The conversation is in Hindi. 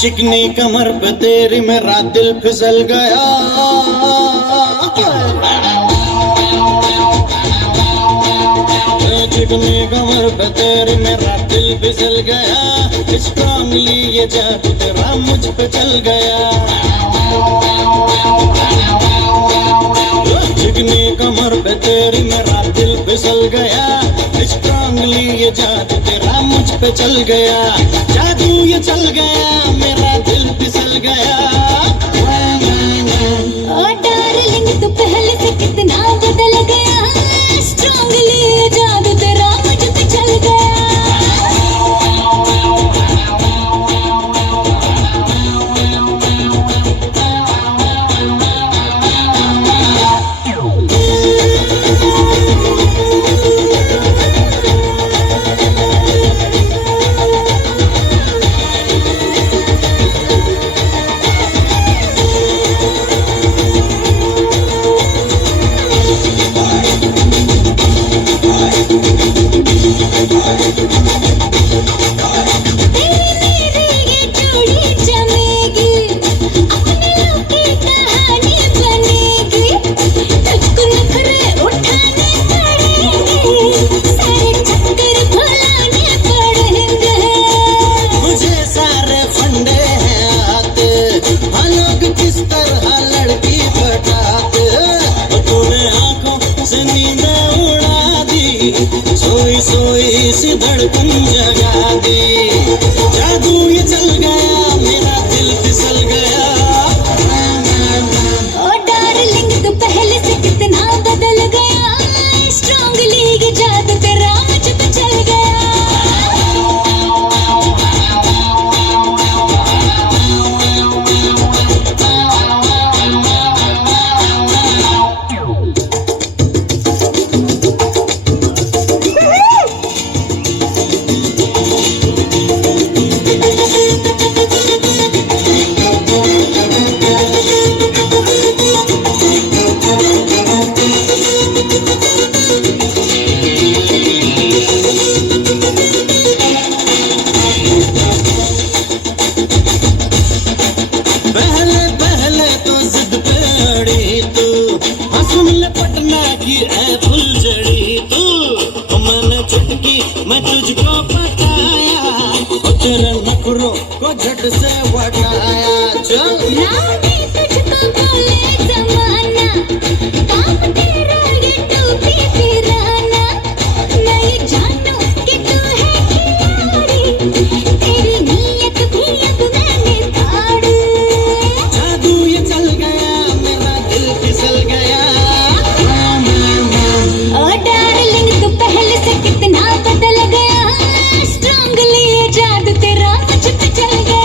चिकनी कमर पे तेरी मेरा दिल फिसल गया। चिकनी कमर पे तेरी मेरा दिल फिसल गया। स्ट्रांगली ये जादू तेरा मुझ पे चल गया। चिकनी कमर पे तेरी मेरा दिल फिसल गया। स्ट्रांगली ये जादू तेरा मुझ पे चल गया। जादू ये चल गया, मेरा दिल फिसल गया। ओ डार्लिंग तू पहले से कितना बदल गया। स्ट्रांगली ये जादू तेरा मुझ पे चल गया। सोई सोई सी धड़कन जगा दी। जादू ये चल गया, मेरा दिल फिसल गया। ओ डार्लिंग तू पहले से कितना बदल गया। स्ट्रांगली ये जादू तेरा मुझ पे चल गया। पहले पहले तो जिद पे अड़ी तू, सुन ले पटना की ऐ फुलझड़ी तू। मैंने चुटकी मैं तुझको बताया, तेरे नखरों को झट से हटाया। चल रानी तुझको बोले जमाना, काम तेरा ये टोपी पिराना। मैं ये जानूं कि तू है खिलाड़ी, तेरी नीयत भी अब मैंने फाड़ी। जादू ये चल गया, मेरा दिल फिसल गया। ओ डार्लिंग तू पहले से कितना बदल गया। स्ट्रांगली ये जादू तेरा मुझ पे चल गया।